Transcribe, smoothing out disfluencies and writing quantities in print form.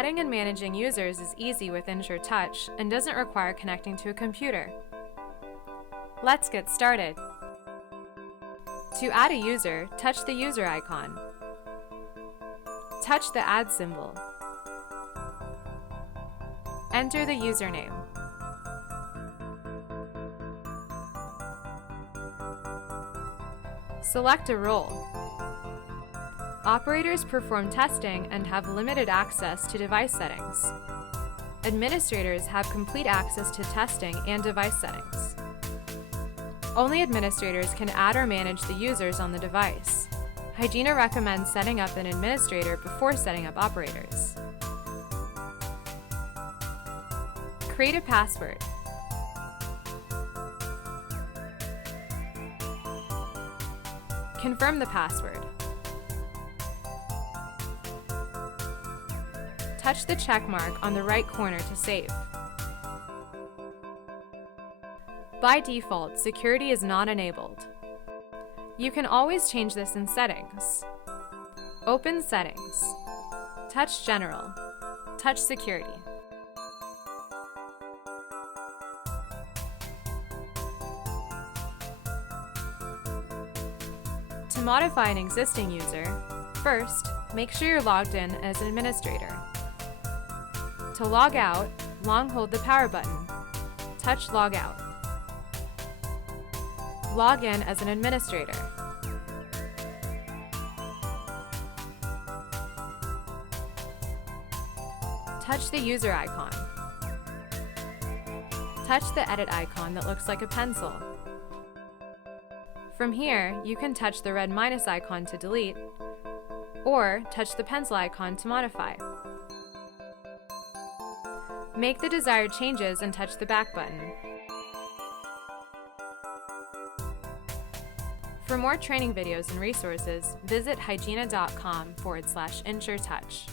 Adding and managing users is easy with EnSURE Touch and doesn't require connecting to a computer. Let's get started. To add a user, touch the user icon. Touch the add symbol. Enter the username. Select a role. Operators perform testing and have limited access to device settings. Administrators have complete access to testing and device settings. Only administrators can add or manage the users on the device. Hygiena recommends setting up an administrator before setting up operators. Create a password. Confirm the password. Touch the check mark on the right corner to save. By default, security is not enabled. You can always change this in Settings. Open Settings. Touch General. Touch Security. To modify an existing user, first, make sure you're logged in as an administrator. To log out, long hold the power button. Touch Log Out. Log in as an administrator. Touch the user icon. Touch the edit icon that looks like a pencil. From here, you can touch the red minus icon to delete, or touch the pencil icon to modify. Make the desired changes and touch the back button. For more training videos and resources, visit hygiena.com/EnSureTouch.